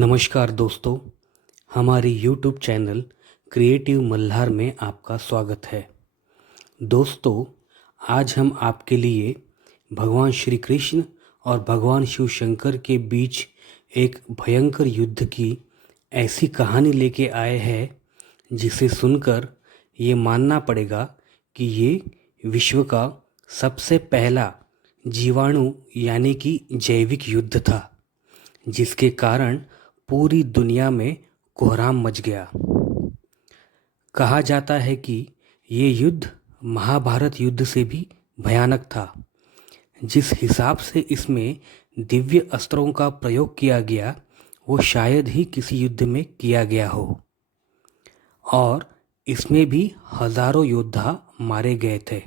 नमस्कार दोस्तों, हमारी YouTube चैनल क्रिएटिव मल्हार में आपका स्वागत है। दोस्तों, आज हम आपके लिए भगवान श्री कृष्ण और भगवान शिव शंकर के बीच एक भयंकर युद्ध की ऐसी कहानी लेके आए हैं जिसे सुनकर ये मानना पड़ेगा कि ये विश्व का सबसे पहला जीवाणु यानी कि जैविक युद्ध था, जिसके कारण पूरी दुनिया में कोहराम मच गया। कहा जाता है कि ये युद्ध महाभारत युद्ध से भी भयानक था। जिस हिसाब से इसमें दिव्य अस्त्रों का प्रयोग किया गया वो शायद ही किसी युद्ध में किया गया हो, और इसमें भी हजारों योद्धा मारे गए थे।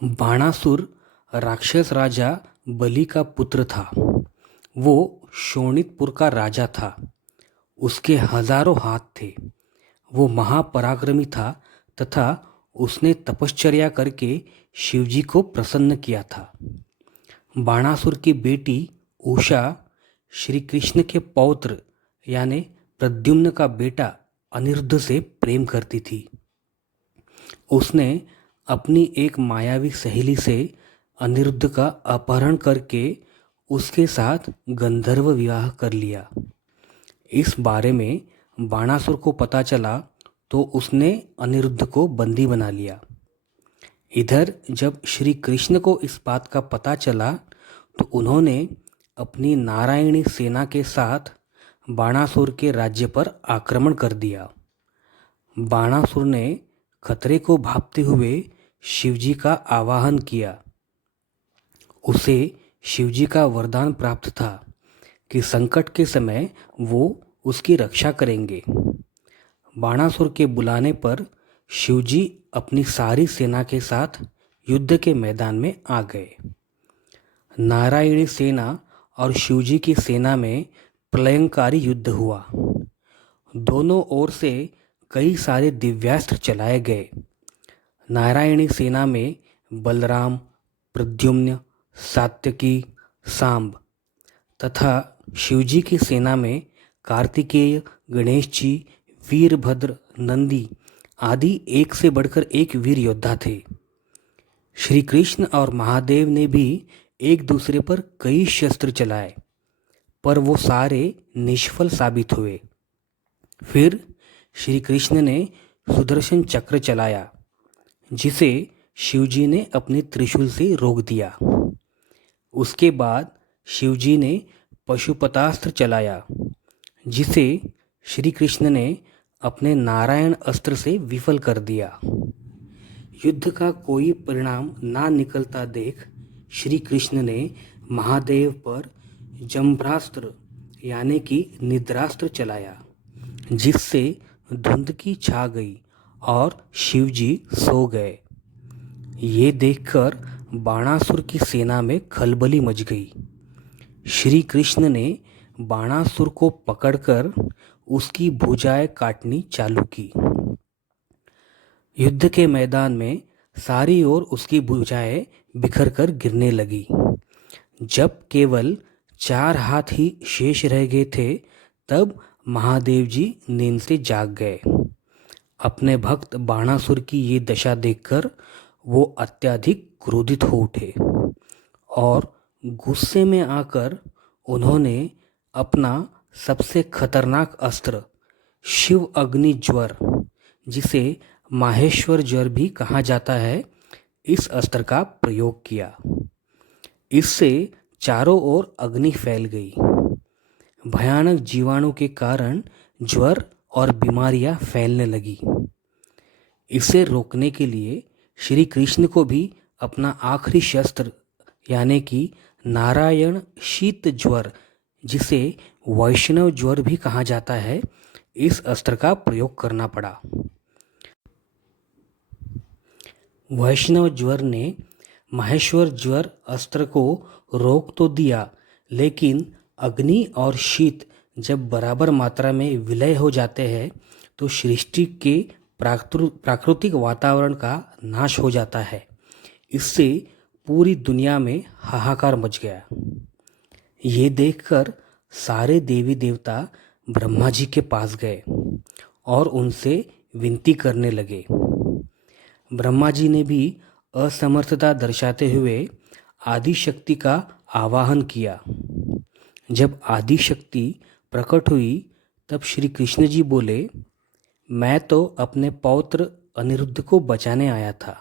बाणासुर राक्षस राजा बलि का पुत्र था। वो शोणितपुर का राजा था। उसके हजारों हाथ थे। वो महापराक्रमी था तथा उसने तपश्चर्या करके शिवजी को प्रसन्न किया था। बाणासुर की बेटी उषा श्री कृष्ण के पौत्र यानी प्रद्युम्न का बेटा अनिरुद्ध से प्रेम करती थी। उसने अपनी एक मायावी सहेली से अनिरुद्ध का अपहरण करके उसके साथ गंधर्व विवाह कर लिया। इस बारे में बाणासुर को पता चला तो उसने अनिरुद्ध को बंदी बना लिया। इधर जब श्री कृष्ण को इस बात का पता चला तो उन्होंने अपनी नारायणी सेना के साथ बाणासुर के राज्य पर आक्रमण कर दिया। बाणासुर ने खतरे को भांपते हुए शिवजी का आवाहन किया। उसे शिवजी का वरदान प्राप्त था कि संकट के समय वो उसकी रक्षा करेंगे। बाणासुर के बुलाने पर शिवजी अपनी सारी सेना के साथ युद्ध के मैदान में आ गए। नारायणी सेना और शिवजी की सेना में प्रलयंकारी युद्ध हुआ। दोनों ओर से कई सारे दिव्यास्त्र चलाए गए। नारायणी सेना में बलराम, प्रद्युम्न, सात्यकी, सांब तथा शिवजी की सेना में कार्तिकेय, गणेश जी, वीरभद्र, नंदी आदि एक से बढ़कर एक वीर योद्धा थे। श्री कृष्ण और महादेव ने भी एक दूसरे पर कई शस्त्र चलाए, पर वो सारे निष्फल साबित हुए। फिर श्री कृष्ण ने सुदर्शन चक्र चलाया, जिसे शिवजी ने अपने त्रिशूल से रोक दिया। उसके बाद शिवजी ने पशुपतास्त्र चलाया, जिसे श्री कृष्ण ने अपने नारायण अस्त्र से विफल कर दिया। युद्ध का कोई परिणाम ना निकलता देख श्री कृष्ण ने महादेव पर जम्भ्रास्त्र यानी कि निद्रास्त्र चलाया, जिससे धुंधकी छा गई और शिवजी सो गए। ये देखकर बाणासुर की सेना में खलबली मच गई। श्री कृष्ण ने बाणासुर को पकड़कर उसकी भुजाएं काटनी चालू की। युद्ध के मैदान में सारी ओर उसकी भुजाएं बिखरकर गिरने लगी। जब केवल 4 हाथ ही शेष रह गए थे, तब महादेव जी नींद से जाग गए। अपने भक्त बाणासुर की ये दशा देखकर वो अत्यधिक क्रोधित हो उठे और गुस्से में आकर उन्होंने अपना सबसे खतरनाक अस्त्र शिव अग्नि ज्वर, जिसे माहेश्वर ज्वर भी कहा जाता है, इस अस्त्र का प्रयोग किया। इससे चारों ओर अग्नि फैल गई। भयानक जीवाणु के कारण ज्वर और बीमारियां फैलने लगी। इसे रोकने के लिए श्री कृष्ण को भी अपना आखिरी शस्त्र यानी कि नारायण शीत ज्वर, जिसे वैष्णव ज्वर भी कहा जाता है, इस अस्त्र का प्रयोग करना पड़ा। वैष्णव ज्वर ने माहेश्वर ज्वर अस्त्र को रोक तो दिया, लेकिन अग्नि और शीत जब बराबर मात्रा में विलय हो जाते हैं तो सृष्टि के प्राकृतिक वातावरण का नाश हो जाता है। इससे पूरी दुनिया में हाहाकार मच गया। ये देखकर सारे देवी देवता ब्रह्मा जी के पास गए और उनसे विनती करने लगे। ब्रह्मा जी ने भी असमर्थता दर्शाते हुए आदि शक्ति का आवाहन किया। जब आदि शक्ति प्रकट हुई तब श्री कृष्ण जी बोले, मैं तो अपने पौत्र अनिरुद्ध को बचाने आया था।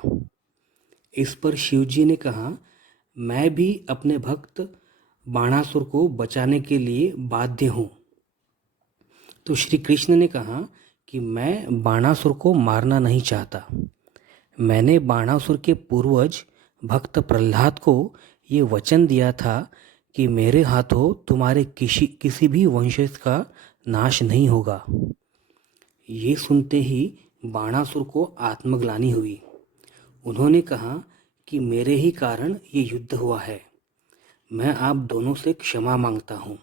इस पर शिव जी ने कहा, मैं भी अपने भक्त बाणासुर को बचाने के लिए बाध्य हूँ। तो श्री कृष्ण ने कहा कि मैं बाणासुर को मारना नहीं चाहता। मैंने बाणासुर के पूर्वज भक्त प्रहलाद को ये वचन दिया था कि मेरे हाथों तुम्हारे किसी भी वंशज का नाश नहीं होगा। ये सुनते ही बाणासुर को आत्मग्लानि हुई। उन्होंने कहा कि मेरे ही कारण ये युद्ध हुआ है, मैं आप दोनों से क्षमा मांगता हूँ।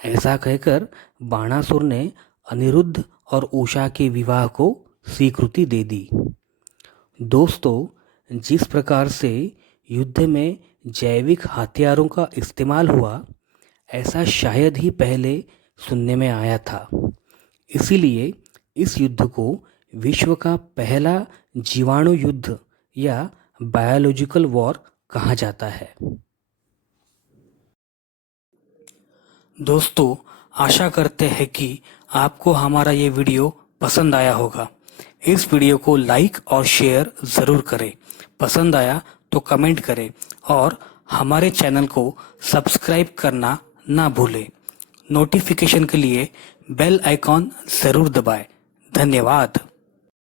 ऐसा कहकर बाणासुर ने अनिरुद्ध और उषा के विवाह को स्वीकृति दे दी। दोस्तों, जिस प्रकार से युद्ध में जैविक हथियारों का इस्तेमाल हुआ, ऐसा शायद ही पहले सुनने में आया था। इसीलिए इस युद्ध को विश्व का पहला जीवाणु युद्ध या बायोलॉजिकल वॉर कहा जाता है। दोस्तों, आशा करते हैं कि आपको हमारा ये वीडियो पसंद आया होगा। इस वीडियो को लाइक और शेयर ज़रूर करें। पसंद आया तो कमेंट करें और हमारे चैनल को सब्सक्राइब करना ना भूलें। नोटिफिकेशन के लिए बेल आइकॉन ज़रूर दबाएं। धन्यवाद।